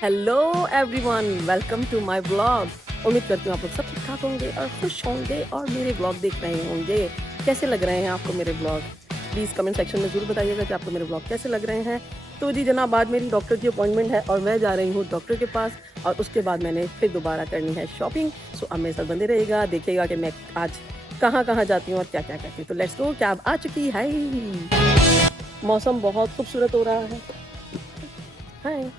Hello everyone, welcome to my blog. उम्मीद करती हूँ आप लोग सब ठीक ठाक होंगे और खुश होंगे और मेरे ब्लॉग देख रहे होंगे। कैसे लग रहे हैं आपको मेरे ब्लॉग? प्लीज़ कमेंट सेक्शन में ज़रूर बताइएगा कि आपको मेरे ब्लॉग कैसे लग रहे हैं। तो जी जनाब, आज मेरी डॉक्टर की अपॉइंटमेंट है और मैं जा रही हूँ डॉक्टर के पास, और उसके बाद मैंने फिर दोबारा करनी है शॉपिंग। सो अब मेरे साथ बंदे रहेगा, देखिएगा कि मैं आज कहाँ कहाँ जाती हूँ और क्या क्या करती हूँ। तो लेट्स गो, कैब आ चुकी है। मौसम बहुत खूबसूरत हो रहा है। हाय,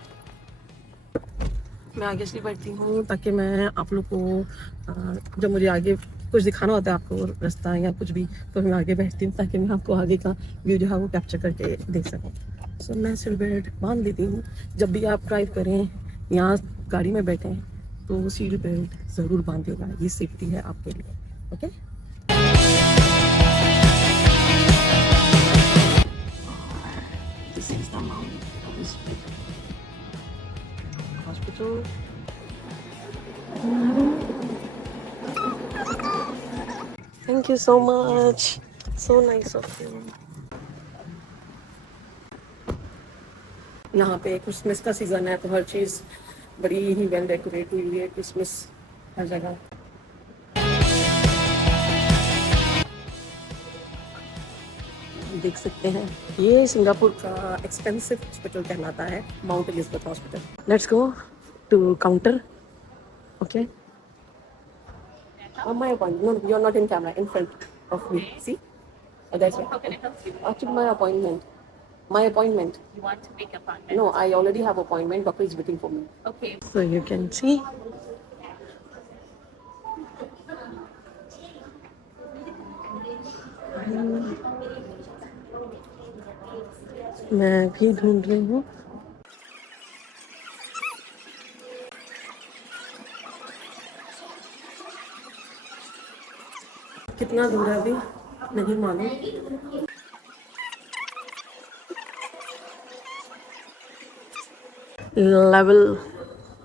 मैं आगे से बढ़ती हूँ ताकि मैं आप लोग को जब मुझे आगे कुछ दिखाना होता है आपको रास्ता या कुछ भी, तो मैं आगे बैठती हूँ ताकि मैं आपको आगे का व्यू जो है वो कैप्चर करके देख सकूँ। सो मैं सीट बेल्ट बांध देती हूँ। जब भी आप ड्राइव करें या गाड़ी में बैठें तो सीट बेल्ट ज़रूर बांधिएगा, ये सेफ्टी है आपके लिए। Okay, this is the mount hospital. Thank you so much, so nice of you. यहाँ पे क्रिसमस का सीज़न है तो हर चीज़ बड़ी ही वेल डेकोरेट हुई हुई है। क्रिसमस हर जगह देख सकते हैं। ये सिंगापुर का एक्सपेंसिव हॉस्पिटल कहलाता है, Mount Elizabeth hospital. Let's go to counter. Okay, my appointment, you are not in camera, in front of me, see that's actually my appointment, my appointment. You want to make appointment? No, I already have appointment. Doctor is waiting for me. Okay. So you can see. मैं भी ढूंढ रही हूँ। कितना दूर है अभी नहीं मालूम। लेवल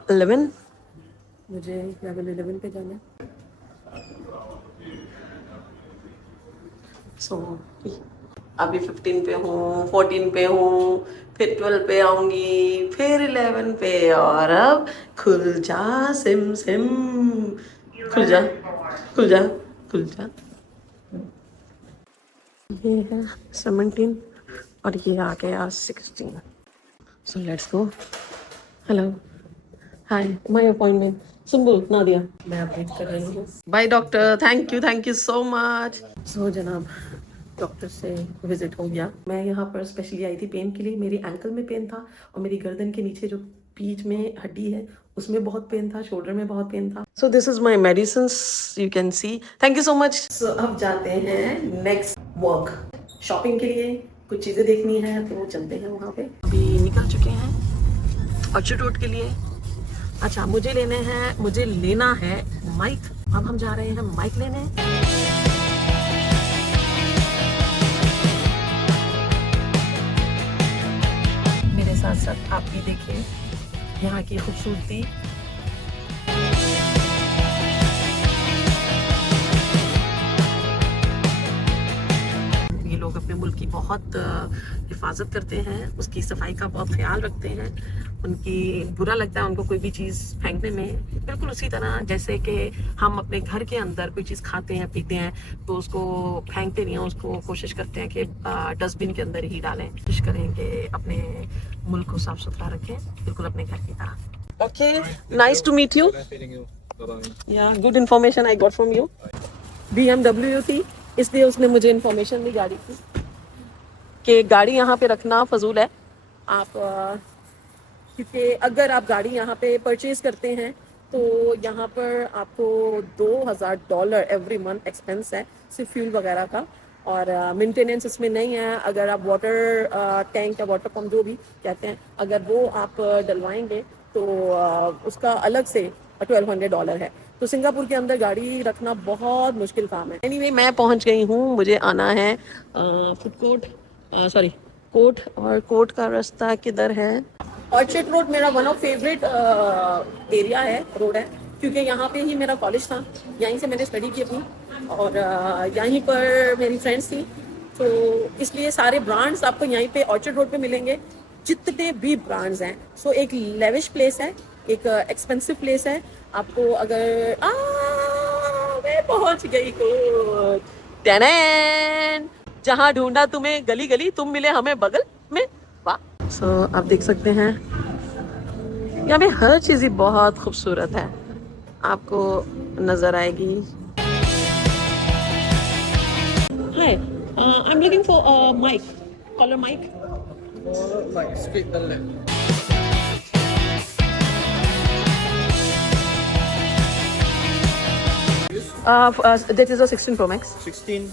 11, मुझे लेवल 11 पे जाना है। सो अभी 15 पे हूँ, 14 पे हूँ, फिर 12 पे आऊँगी, फिर 11 पे, और अब खुल जा सिम सिम, खुल जा खुल जा खुल जा। ये है 17 और ये आ गया 16। So let's go. Hello, hi, my appointment soon Nadia, मैं अपडेट कर रही हूँ। Bye doctor, thank you so much. So जनाब, डॉक्टर से विजिट हो गया। मैं यहाँ पर स्पेशली आई थी पेन के लिए। मेरी एंकल में पेन था और मेरी गर्दन के नीचे जो बीच में हड्डी है उसमें बहुत पेन था, शोल्डर में बहुत पेन था। So this is my medicine, you can see. Thank you so much. So अब जाते हैं नेक्स्ट वर्क, शॉपिंग के लिए कुछ चीज़ें देखनी है तो चलते हैं वहाँ पे। अभी निकल चुके हैं ऑर्चर्ड रोड के लिए। अच्छा, मुझे लेना है माइक। अब हम जा रहे हैं माइक लेने। मेरे साथ साथ आप भी देखिए यहाँ की खूबसूरती। ये लोग अपने मुल्क की बहुत हिफाजत करते हैं, उसकी सफाई का बहुत ख्याल रखते हैं। उनकी बुरा लगता है उनको कोई भी चीज़ फेंकने में, बिल्कुल उसी तरह जैसे कि हम अपने घर के अंदर कोई चीज़ खाते हैं पीते हैं तो उसको फेंकते नहीं हैं, उसको कोशिश करते हैं कि डस्टबिन के अंदर ही डालें। कोशिश करें कि अपने मुल्क को साफ सुथरा रखें, बिल्कुल अपने घर की तरह। Okay, nice to meet you. Yeah good information I got from you. BMW थी, इसलिए उसने मुझे इन्फॉर्मेशन दी गाड़ी की कि गाड़ी यहाँ पे रखना फजूल है। आप क्योंकि अगर आप गाड़ी यहाँ पे परचेज करते हैं तो यहाँ पर आपको $2000 एवरी मंथ एक्सपेंस है, सिर्फ फ्यूल वगैरह का, और मेंटेनेंस इसमें नहीं है। अगर आप वाटर टैंक या वाटर पम्प जो भी कहते हैं, अगर वो आप डलवाएंगे तो उसका अलग से $1200 है। तो सिंगापुर के अंदर गाड़ी रखना बहुत मुश्किल काम है। एनीवे, मैं पहुंच गई हूँ, मुझे आना है फूड कोर्ट, सॉरी कोर्ट, और कोर्ट का रास्ता किधर है? ऑर्चर्ड रोड मेरा वन ऑफ फेवरेट एरिया है, रोड है, क्योंकि यहाँ पे ही मेरा कॉलेज था, यहीं से मैंने स्टडी की अपनी, और यहीं पर मेरी फ्रेंड्स थी, तो इसलिए सारे ब्रांड्स आपको यहीं पे ऑर्चर्ड रोड पे मिलेंगे। जितने भी ब्रांड्स हैं। सो एक लेविश प्लेस है, एक एक्सपेंसिव प्लेस है। आपको अगर मैं पहुंच गई कुछ टैनैन, जहां ढूंढा तुम्हें गली गली, तुम मिले हमें बगल में। वाह। सो आप देख सकते हैं यहाँ पे हर चीज़ ही बहुत खूबसूरत है, आपको नजर आएगी। Hi, I'm looking for a mic, collar mic. Like speak the left. This is a 16 Pro Max. 16.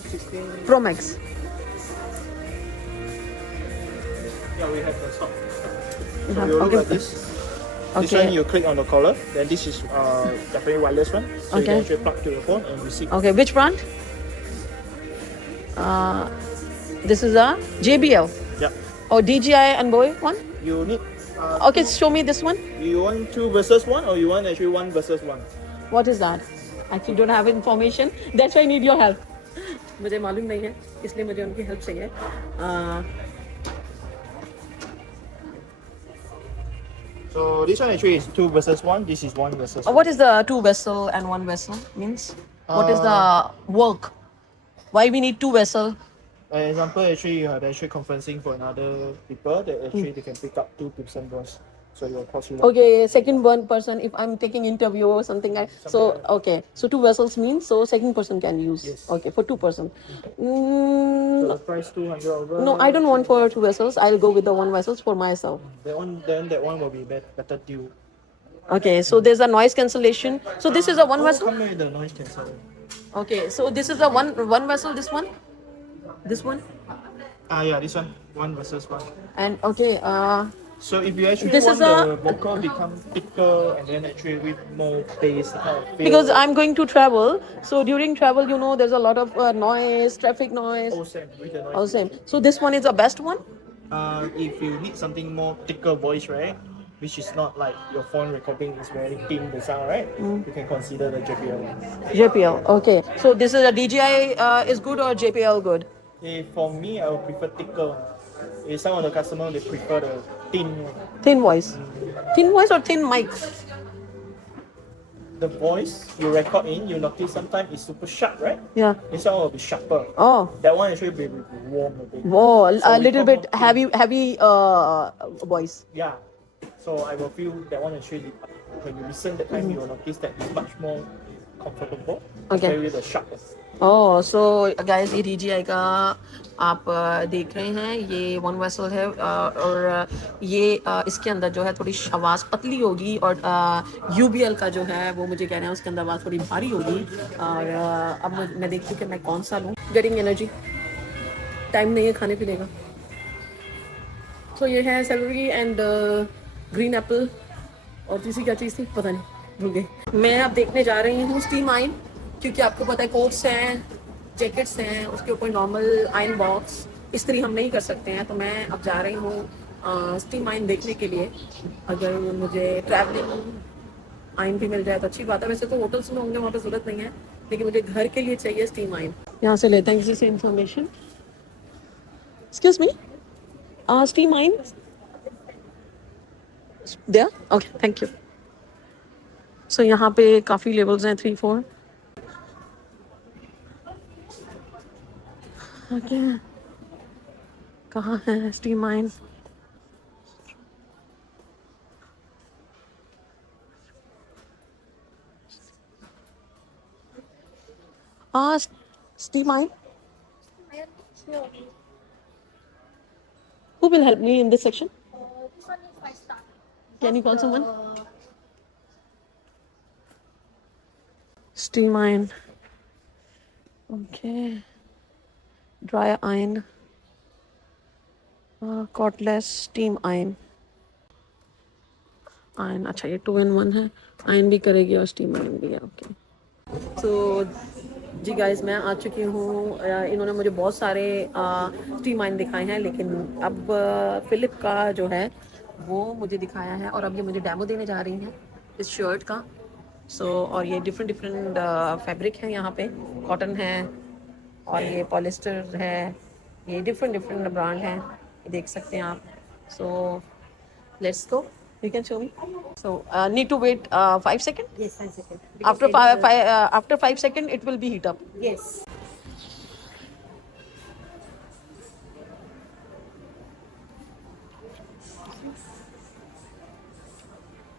Pro Max. Yeah, we have the stock. You So have- you look okay. like this. This Okay. one you click on the collar. Then this is definitely wireless one. So you Okay. can actually plug to your phone and receive. Okay, which brand? This is a JBL Yeah. or DJI Envoy one. You need. Okay, show me this one. You want 2 versus 1 or you want actually 1 versus 1? What is that? Actually, don't have information. That's why I need your help. मुझे मालूम नहीं है, इसलिए मुझे उनकी help चाहिए। So this one actually is 2 versus 1. This is 1 versus 1. What is the two vessel and one vessel means? What is the work? Why we need two vessel? For example, actually you have actually conferencing for another people that actually they can pick up 2 person voice. So it will cost you. Okay, second one person. If I'm taking interview or something, so okay, so two vessels means so second person can use. Yes. Okay, for two person. So the price 200 over. No, I don't want for two vessels. I'll go with the one vessels for myself. That one, then that one will be better deal. Okay, so there's a noise cancellation. So this is a one vessel. Come with the noise canceller. Okay, so this is a one vessel. This one, this one, Yeah, this one 1 versus 1. and okay. So if you actually This want is the vocal become thicker and then actually with more bass kind of feel. Because I'm going to travel, so during travel, you know, there's a lot of noise, traffic noise. Oh, same with the noise. Oh, same. So this one is the best one. If you need something more thicker voice, right? Which is not like your phone recording is very thin the sound, right? You can consider the JBL one. JPL. Okay. So this is a DJI is good or JPL good? For me, I would prefer thicker one. If some of the customers they prefer the thin one. Thin voice. Thin voice or thin mic? The voice you record in, you notice sometimes it's super sharp, right? Yeah. This one will be sharper. Oh. That one actually will be warm a bit. Whoa, So a we little come bit up- heavy voice. Yeah. So I will feel that one actually when you listen that time you will notice that it's much more comfortable. Okay. Compared with the sharpness. Oh, so guys, ये DJI का आप देख रहे हैं, ये one vessel है और ये इसके अंदर जो है थोड़ी आवाज़ पतली होगी और UBL का जो है वो मुझे कह रहे हैं उसके अंदर आवाज़ थोड़ी भारी होगी। और अब मैं देखती हूँ कि मैं कौन सा लूँ। गेटिंग एनर्जी, टाइम नहीं है खाने पीने का। तो ये है सेलरी एंड ग्रीन एप्पल और तीसरी क्या चीज़ थी पता नहीं, भूल गई। मैं अब देखने जा रही हूँ स्टीम आयन, क्योंकि आपको पता है कोट्स हैं, जैकेट्स हैं, उसके ऊपर नॉर्मल आयन बॉक्स इस्त्री हम नहीं कर सकते हैं। तो मैं अब जा रही हूँ स्टीम आयन देखने के लिए। अगर मुझे ट्रैवलिंग आयन भी मिल जाए तो अच्छी बात है। वैसे तो होटल्स में होंगे, वहाँ पे ज़रूरत नहीं है, लेकिन मुझे घर के लिए चाहिए स्टीम आयन। यहाँ से लेते हैं किसी से information. Excuse me, steam iron there? Okay, thank you. So यहाँ पे काफ़ी लेवल्स हैं, 3, 4। ओके, कहाँ है steam ion? Steam ion. Who will help me in this section? This one is 5 star. Can you call someone? Steam iron. Okay. Dry iron. Cordless steam iron. Iron. अच्छा ये 2 in 1 है, iron भी करेगी और steam iron भी है। Okay. So जी guys, मैं आ चुकी हूँ। इन्होंने मुझे बहुत सारे स्टीम आयन दिखाए हैं, लेकिन अब फिलिप का जो है वो मुझे दिखाया है और अब ये मुझे डेमो देने जा रही हैं इस शर्ट का। और ये डिफरेंट फैब्रिक है, यहाँ पे कॉटन है और ये पॉलिस्टर है, ये डिफरेंट ब्रांड हैं, ये देख सकते हैं आप। So let's go. You can show me. So need to wait 5 seconds. Yes, 5 seconds. After after 5 seconds, it will be heat up. Yes.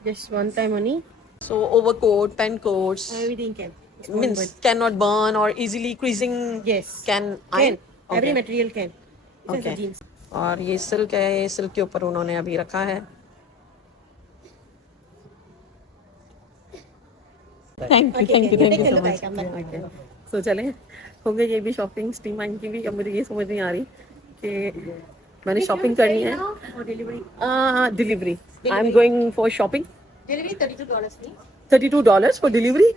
Just one time only. So overcoat, pen coats, Everything can. It's one means word. cannot burn or easily creasing. Yes. Can Can. iron. Every Okay. material can. Except Okay. the jeans. और ये silk है, ये silk के ऊपर उन्होंने अभी रखा है. Thank you Okay, thank you okay. Thank Take you a so look. Much. I come back. सो चले हो गई ये भी शॉपिंग स्ट्रीमाइन की भी. अब मुझे ये समझ नहीं आ रही कि मैंने शॉपिंग करनी है. Or delivery. Delivery. I am going for shopping. Delivery $32 please. $32 for delivery.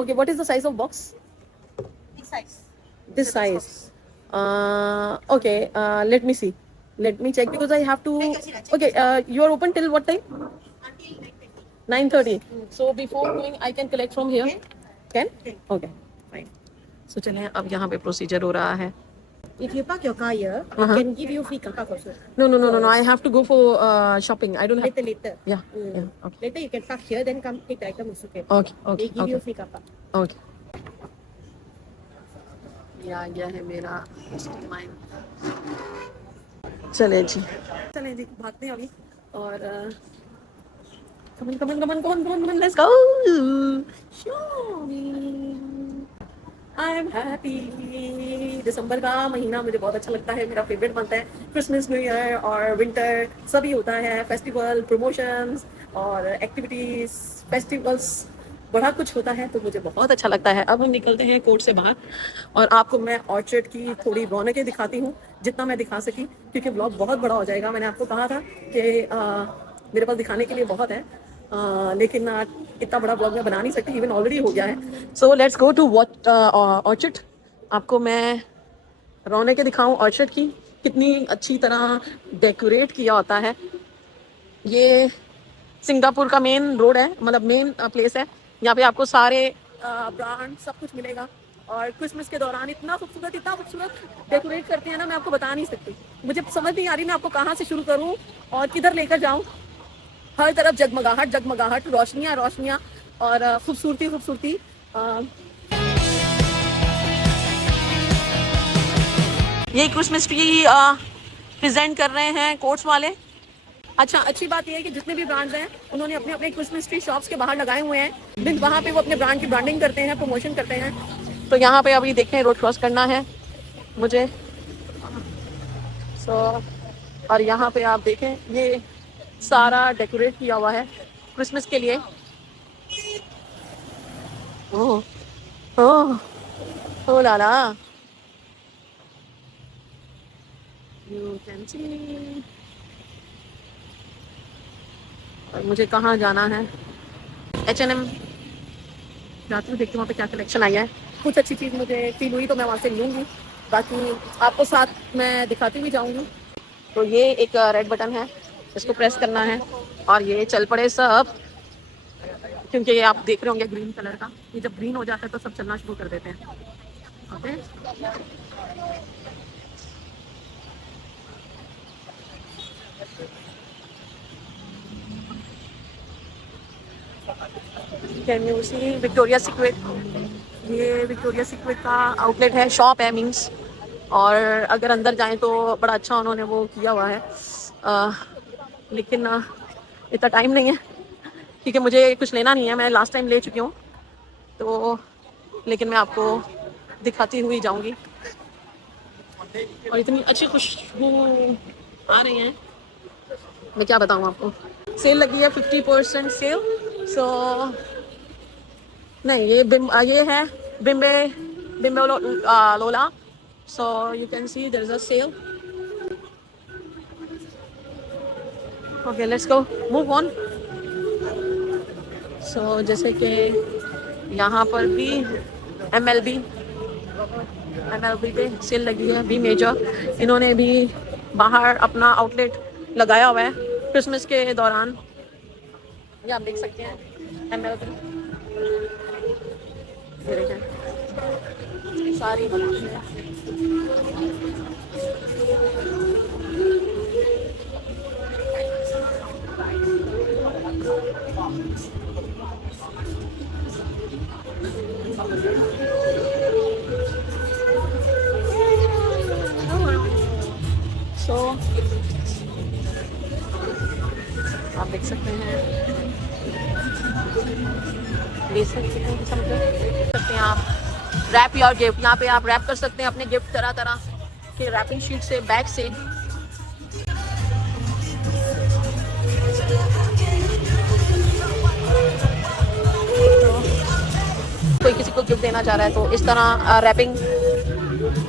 Okay, what is the size of box? Big size. This size. Okay, let me see. Let me check because I have to. Okay, you are open till what time? Until 9:30. 9:30. So before going, I can collect from here. Can? Okay, fine. So चलें अब यहाँ पे procedure हो रहा है. If you park your car here, I can give you free car park also. No. I have to go for shopping. I don't have. Later. Yeah. Yeah. Okay. Later you can park here, then come take the item also can. Okay. They give you Okay. free car park. Okay. ये आ गया है मेरा स्ट्रीमाइन. चले जी भागते हैं अभी. और come on let's go. I am happy. दिसंबर का महीना मुझे बहुत अच्छा लगता है. मेरा फेवरेट मंथ है. क्रिसमस, न्यू ईयर और विंटर सभी होता है. फेस्टिवल, प्रमोशंस और एक्टिविटीज, फेस्टिवल्स, बड़ा कुछ होता है तो मुझे बहुत अच्छा लगता है. अब हम निकलते हैं कोर्ट से बाहर और आपको मैं ऑर्चर्ड की थोड़ी रौनकें दिखाती हूँ जितना मैं दिखा सकी, क्योंकि ब्लॉग बहुत बड़ा हो जाएगा. मैंने आपको कहा था कि मेरे पास दिखाने के लिए बहुत है, लेकिन इतना बड़ा ब्लॉग मैं बना नहीं सकती. इवन ऑलरेडी हो गया है. So let's go to what Orchard. आपको मैं रौनकें दिखाऊं ऑर्चर्ड की, कितनी अच्छी तरह डेकोरेट किया होता है. ये सिंगापुर का मेन रोड है, मतलब मेन प्लेस है. यहाँ पे आपको सारे ब्रांड सब कुछ मिलेगा. और क्रिसमस के दौरान इतना खूबसूरत डेकोरेट करते हैं ना, मैं आपको बता नहीं सकती. मुझे समझ नहीं आ रही मैं आपको कहाँ से शुरू करूँ और किधर लेकर जाऊँ. हर तरफ जगमगाहट, रोशनियाँ और खूबसूरती. ये क्रिसमस ट्री प्रेजेंट कर रहे हैं कोर्ट्स वाले. अच्छा, अच्छी बात यह है कि जितने भी ब्रांड्स हैं उन्होंने अपने अपने क्रिसमस ट्री शॉप्स के बाहर लगाए हुए हैं. दिन वहाँ पे वो अपने ब्रांड की ब्रांडिंग करते हैं, प्रमोशन करते हैं. तो यहाँ पे अभी देखें रोड क्रॉस करना है मुझे. और यहाँ पे आप देखें ये सारा डेकोरेट किया हुआ है क्रिसमस के लिए. ओह लाला, यू कैन सी. और मुझे कहाँ जाना है? H&M जाती हूँ, देखती हूँ वहाँ पे क्या कलेक्शन आई है. कुछ अच्छी चीज़ मुझे फील हुई तो मैं वहाँ से लूँगी. बाकी आपको साथ मैं दिखाती हुई जाऊँगी. तो ये एक रेड बटन है, इसको प्रेस करना है और ये चल पड़े सब. क्योंकि ये आप देख रहे होंगे ग्रीन कलर का, ये जब ग्रीन हो जाता है तो सब चलना शुरू कर देते हैं. Okay, can you see Victoria Secret. ये विक्टोरिया सीक्रेट का आउटलेट है, शॉप है मीन्स. और अगर अंदर जाएं तो बड़ा अच्छा उन्होंने वो किया हुआ है. लेकिन इतना टाइम नहीं है क्योंकि मुझे कुछ लेना नहीं है. मैं लास्ट टाइम ले चुकी हूँ तो, लेकिन मैं आपको दिखाती हुई जाऊँगी. और इतनी अच्छी खुशबू आ रही हैं, मैं क्या बताऊँ आपको. सेल लगी है 50% सेल. सो नहीं, ये है बिम्बे लोला. So you can see there is a sale. Okay, let's go, move on. So जैसे कि यहाँ पर भी MLB पे सेल लगी है. बी मेजर इन्होंने भी बाहर अपना आउटलेट लगाया हुआ है क्रिसमस के दौरान. ये आप देख सकते हैं MLB. ये देखें सारी बनी है. सो आप देख सकते हैं, ले सकते हैं सकते हैं आप रैप योर गिफ्ट। यहाँ पे आप रैप कर सकते हैं अपने गिफ्ट तरह तरह के रैपिंग शीट से, बैग से। कोई किसी को गिफ्ट देना चाह रहा है तो इस तरह रैपिंग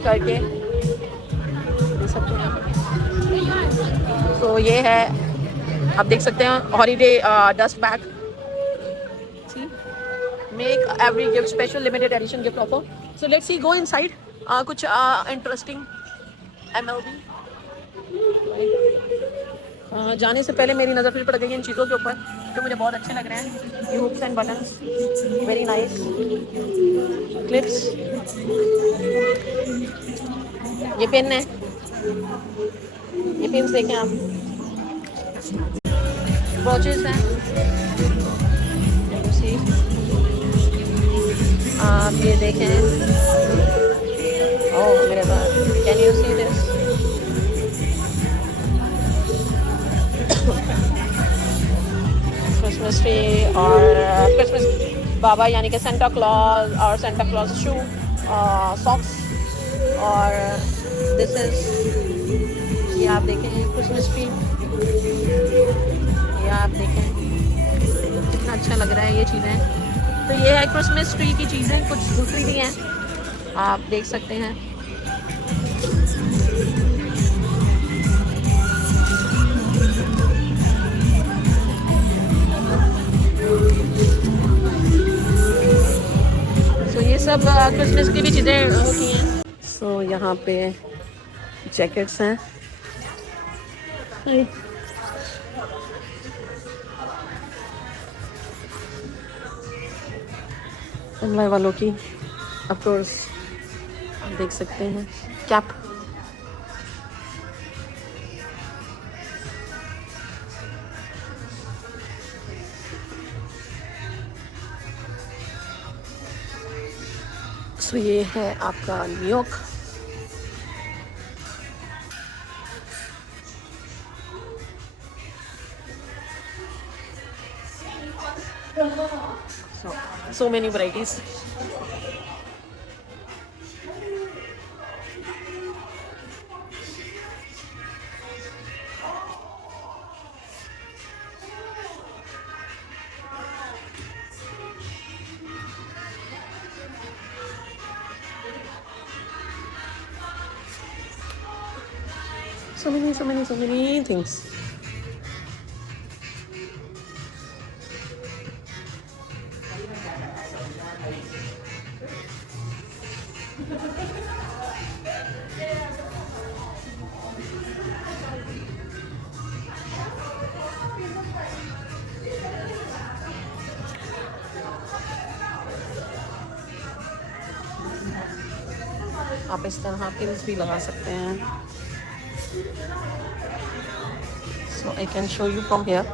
करके दे सकते हैं। तो ये है, आप देख सकते हैं, holiday dust bag. Make every gift special limited edition gift offer. So let's see, go inside. कुछ इंटरेस्टिंग MLB। जाने से पहले मेरी नज़र फिर पड़ गई इन चीज़ों के ऊपर जो मुझे बहुत अच्छे लग रहे हैं। ये hooks and buttons, very nice. Clips, ये पेन है, ये पेन्स देखें आप। वॉचेस हैं, आप ये देखें। ओह मेरे पास, can you see this? Christmas tree और क्रिसमस बाबा यानी कि सेंटा क्लॉज और सेंटा क्लॉज शू, सॉक्स। और दिस इज, ये आप देखें क्रिसमस ट्री, ये आप देखें कितना अच्छा लग रहा है ये चीज़ें। तो ये है क्रिसमस ट्री की चीज़ें, कुछ दूसरी भी हैं आप देख सकते हैं। सो ये सब क्रिसमस की भी चीज़ें होती हैं। सो यहाँ पे जैकेट्स हैं, एम्प्लॉय वालों की, ऑफ कोर्स आप देख सकते हैं। कैप, सो ये है आपका New York. So many varieties. So many things. आप इस तरह पिन्स भी लगा सकते हैं। So I can show you from here.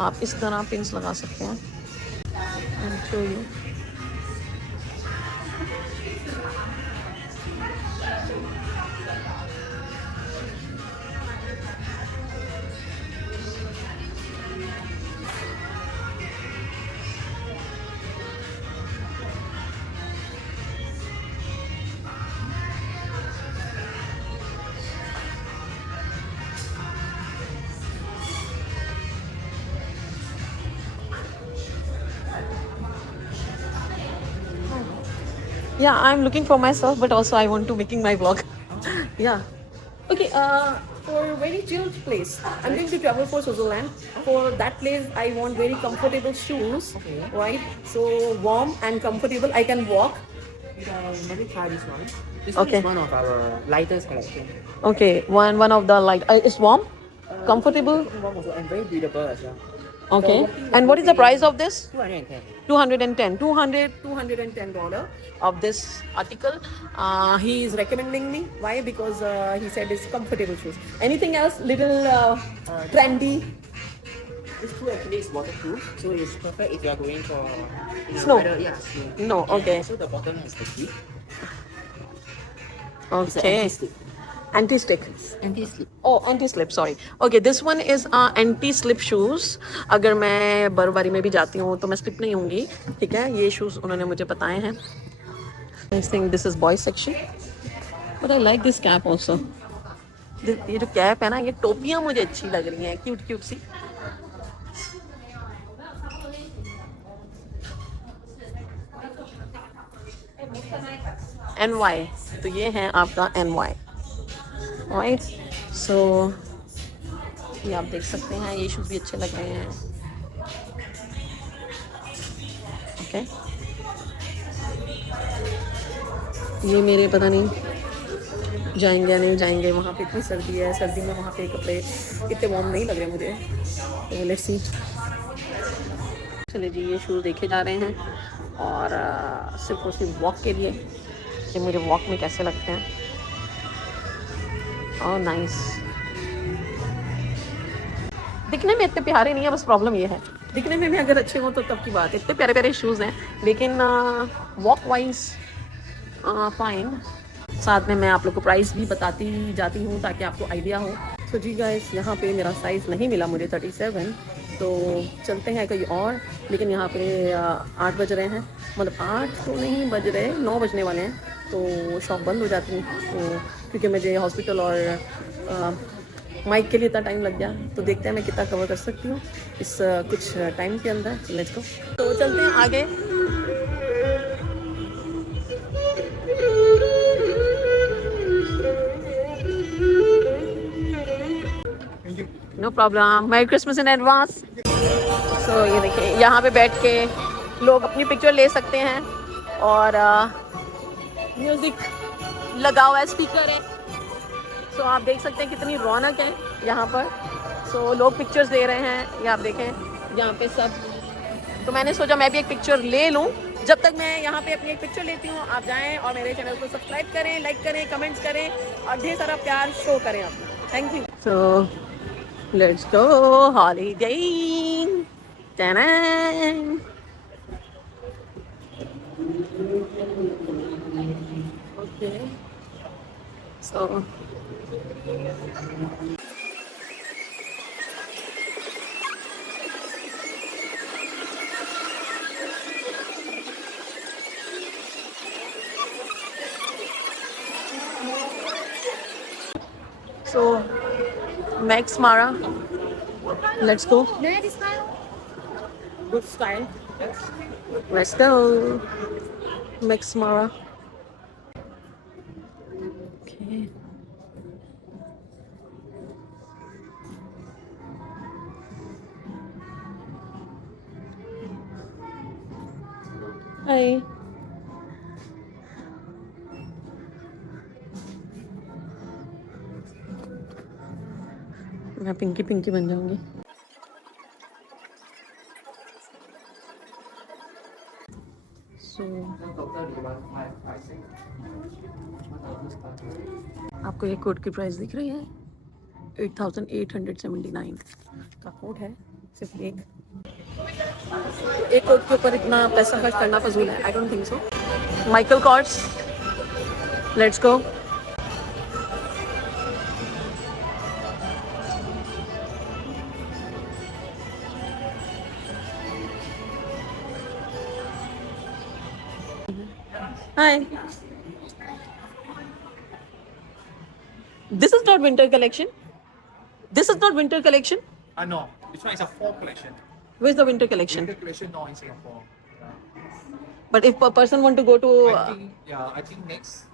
आप इस तरह पिन्स लगा सकते हैं and show you. Yeah, I'm looking for myself, but also I want to making my vlog. Yeah. Okay. For very chilled place, I'm going to travel for Switzerland. For that place, I want very comfortable shoes. Okay. Right. So warm and comfortable. I can walk. Let me try this one. This Okay. one is one of our lightest collection. Okay. One of the light. It's warm, comfortable. One also and very breathable as well. Okay. And what is the price of this? 210. $210 of this article. He is recommending me. Why? Because he said it's comfortable shoes. Anything else? Little trendy. This shoe actually is waterproof, so it's perfect if you are going for Snow. weather, yeah, snow. No, And okay. also the bottom has the grip. It's an Okay. anti-slip. Anti-stick. Anti-slip. Oh, anti-slip, sorry. Okay, this one is anti-slip shoes. अगर मैं बर्फबारी में भी जाती हूँ तो मैं slip नहीं होंगी, ठीक है? ये शूज़ उन्होंने मुझे बताए हैं. I think this is boys section, but I like this cap also. ये जो कैप है ना, ये टोपियाँ मुझे अच्छी लग रही हैं, क्यूट क्यूट सी. NY, तो ये है आपका NY. राइट, सो ये आप देख सकते हैं, ये शूज़ भी अच्छे लग रहे हैं. ओके, ये मेरे पता नहीं जाएंगे या नहीं जाएंगे. वहाँ पे इतनी सर्दी है, सर्दी में वहाँ पे कपड़े इतने वार्म नहीं लग रहे मुझे. तो लेट्स सी. चलिए जी, ये शूज़ देखे जा रहे हैं और सिर्फ और सिर्फ वॉक के लिए कि मुझे वॉक में कैसे लगते हैं. Oh nice. दिखने में इतने प्यारे नहीं है, बस प्रॉब्लम ये है दिखने में भी अगर अच्छे हो तो तब की बात है. इतने प्यारे प्यारे शूज़ हैं, लेकिन वॉक वाइज फाइन. साथ में मैं आप लोग को प्राइस भी बताती जाती हूँ ताकि आपको आइडिया हो. तो जी गाइस, यहाँ पे मेरा साइज़ नहीं मिला मुझे 37, तो चलते हैं कहीं और. लेकिन यहाँ पे 8 बज रहे हैं, मतलब 8 तो नहीं बज रहे, 9 बजने वाले हैं, तो शॉप बंद हो जाती है. तो क्योंकि मुझे हॉस्पिटल और माइक के लिए इतना टाइम लग गया, तो देखते हैं मैं कितना कवर कर सकती हूँ इस कुछ टाइम के अंदर. Let's go. तो चलते हैं आगे. No problem. Merry Christmas in advance. So ये देखिए, यहाँ पे बैठ के लोग अपनी पिक्चर ले सकते हैं और म्यूज़िक लगा हुआ है, स्पीकर है. सो आप देख सकते हैं कितनी रौनक है यहाँ पर. सो लोग पिक्चर्स ले रहे हैं, ये आप देखें यहाँ पे सब. तो मैंने सोचा मैं भी एक पिक्चर ले लूँ. जब तक मैं यहाँ पे अपनी एक पिक्चर लेती हूँ, आप जाएं और मेरे चैनल को सब्सक्राइब करें, लाइक करें, कमेंट्स करें और ढेर सारा प्यार शो करें आप. Thank you. So let's go holiday. Okay, so Max Mara, let's go. Good style. Let's go. Max Mara. Okay. Hi. मैं पिंकी पिंकी बन जाऊंगी. सो आपको ये कोट की प्राइस दिख रही है? 8,879 का कोट है. सिर्फ एक कोट के ऊपर इतना पैसा खर्च करना फजूल है. I don't think so. Michael Kors, let's go. Hi. This is not winter collection. This is not winter collection. No. This one is a fall collection. Where's the winter collection? Winter collection not in Singapore. But if a person want to go to I think next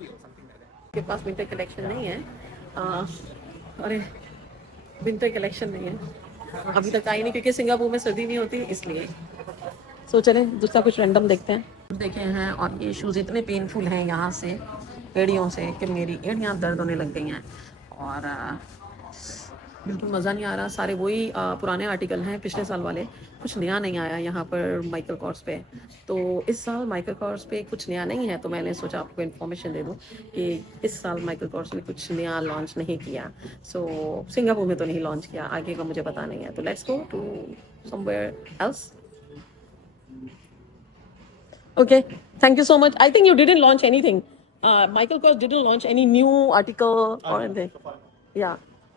week or something like that. के पास winter collection नहीं है. अरे winter collection नहीं है. अभी तक आई नहीं क्योंकि सिंगापुर में सर्दी नहीं होती इसलिए. सो चलें दूसरा कुछ रैंडम देखते हैं. देखे हैं और ये शूज़ इतने पेनफुल हैं यहाँ से एड़ियों से कि मेरी एड़ियाँ दर्द होने लग गई हैं और बिल्कुल मज़ा नहीं आ रहा. सारे वही पुराने आर्टिकल हैं पिछले साल वाले. कुछ नया नहीं आया यहाँ पर माइकल कॉर्स पे। तो इस साल माइकल कॉर्स पे कुछ नया नहीं है, तो मैंने सोचा आपको इन्फॉर्मेशन दे दूँ कि इस साल माइकल कॉर्स ने कुछ नया लॉन्च नहीं किया। सो सिंगापुर में तो नहीं लॉन्च किया, आगे का मुझे पता नहीं है। तो let's go to somewhere else. Okay, thank you so much. I think you didn't launch anything. Michael Kors didn't launch any new article or anything. Yeah.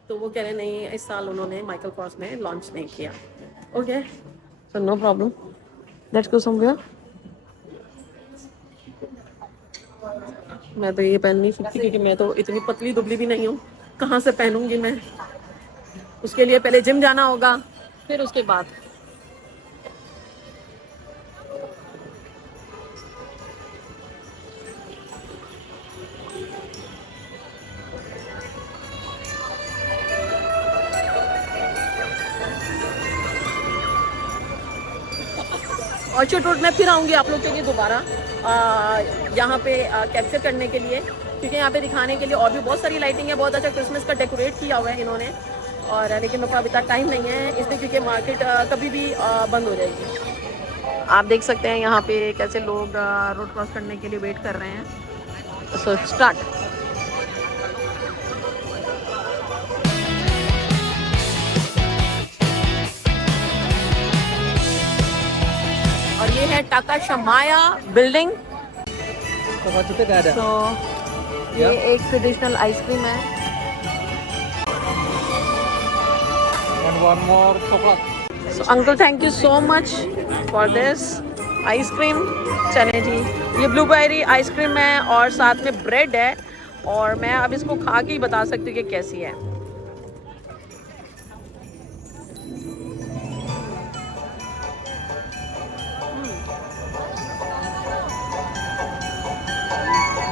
तो वो कह रहे नहीं, इस साल उन्होंने माइकल कॉर्स ने लॉन्च नहीं किया। Okay, so no problem. Let's go somewhere. मैं तो ये पहन नहीं सकती क्योंकि मैं तो इतनी पतली दुबली भी नहीं हूँ। कहाँ से पहनूंगी मैं? उसके लिए पहले जिम जाना होगा, फिर उसके बाद। ऑर्चर्ड रोड में फिर आऊँगी आप लोग के लिए दोबारा यहाँ पे कैप्चर करने के लिए, क्योंकि यहाँ पे दिखाने के लिए और भी बहुत सारी लाइटिंग है। बहुत अच्छा क्रिसमस का डेकोरेट किया हुआ है इन्होंने, और लेकिन मेरे को अभी तक टाइम नहीं है इसलिए, क्योंकि मार्केट कभी भी बंद हो जाएगी। आप देख सकते हैं यहाँ पे कैसे लोग रोड क्रॉस करने के लिए वेट कर रहे हैं। So start. और ये है टाकाशामाया बिल्डिंग। तो ये एक ट्रेडिशनल आइसक्रीम है। And one more chocolate. So uncle thank you so much for this ice cream. चले जी, ये ब्लूबेरी आइसक्रीम है और साथ में ब्रेड है, और मैं अब इसको खा के ही बता सकती हूँ कि कैसी है।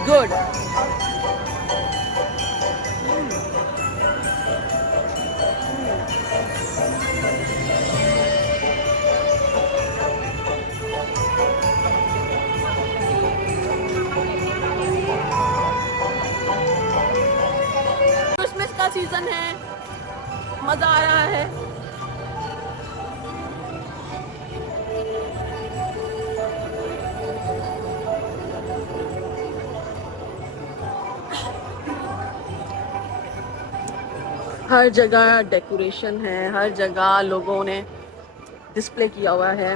गुड। क्रिसमस का सीजन है, मजा आ रहा है। हर जगह डेकोरेशन है, हर जगह लोगों ने डिस्प्ले किया हुआ है।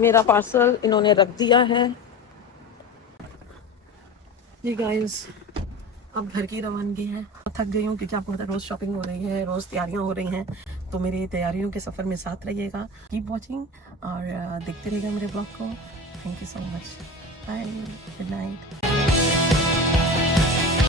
मेरा पार्सल इन्होंने रख दिया है। जी गाइस, अब घर की रवानगी है। थक गई हूँ क्योंकि आपको पता है रोज़ शॉपिंग हो रही है, रोज़ तैयारियाँ हो रही हैं। तो मेरी तैयारियों के सफ़र में साथ रहिएगा, कीप वॉचिंग और देखते रहिएगा मेरे ब्लॉग को। Thank you so much, bye, good night.